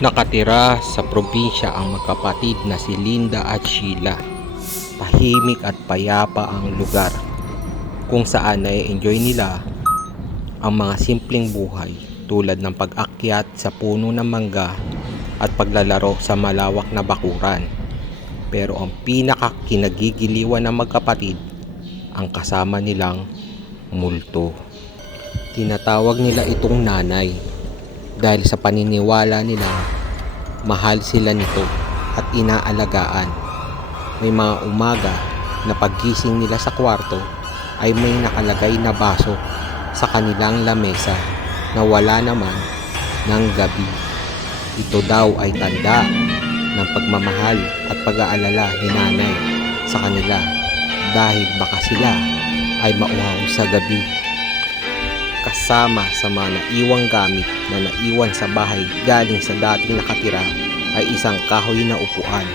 Nakatira sa probinsya ang magkapatid na si Linda at Sheila. Tahimik at payapa ang lugar kung saan na-enjoy nila ang mga simpleng buhay tulad ng pag-akyat sa puno ng mangga at paglalaro sa malawak na bakuran. Pero ang pinakakinagigiliwan ng magkapatid ang kasama nilang multo. Tinatawag nila itong nanay dahil sa paniniwala nila mahal sila nito at inaalagaan. May mga umaga na paggising nila sa kwarto ay may nakalagay na baso sa kanilang lamesa na wala naman ng gabi. Ito daw ay tanda ng pagmamahal at pag-aalala ni nanay sa kanila dahil baka sila ay mauhaw sa gabi kasama sa mga naiwang gamit na naiwan sa bahay galing sa dating nakatira ay isang kahoy na upuan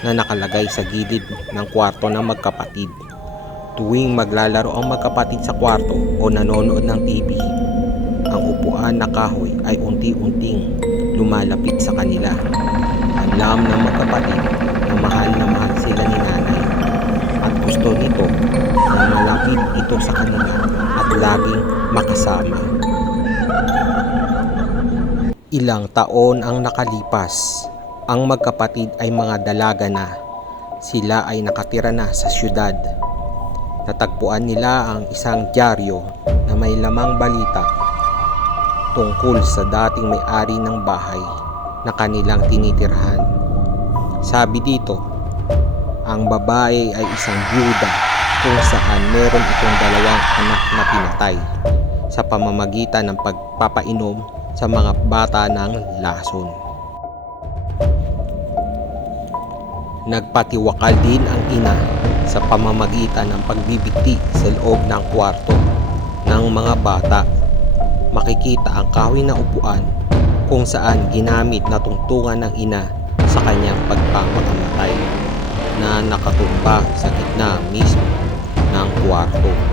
na nakalagay sa gilid ng kwarto ng magkapatid. Tuwing maglalaro ang magkapatid sa kwarto o nanonood ng TV, ang upuan na kahoy ay unti-unting lumalapit sa kanila. Alam ng magkapatid na mahal na mahal sila ni nanay at gusto nito na malapit ito sa kanila laging makasama. Ilang taon ang nakalipas. Ang magkapatid ay mga dalaga na. Sila ay nakatira na sa syudad. Natagpuan nila ang isang dyaryo na may lamang balita tungkol sa dating may-ari ng bahay na kanilang tinitirhan. Sabi dito, ang babae ay isang byuda kung saan meron itong dalawang anak na pinatay sa pamamagitan ng pagpapainom sa mga bata ng lason. Nagpatiwakal din ang ina sa pamamagitan ng pagbibigti sa loob ng kwarto ng mga bata. Makikita ang kahoy na upuan kung saan ginamit na tungtungan ng ina sa kanyang pagpapakamatay na nakatumba sa gitna mismo ng kwarto.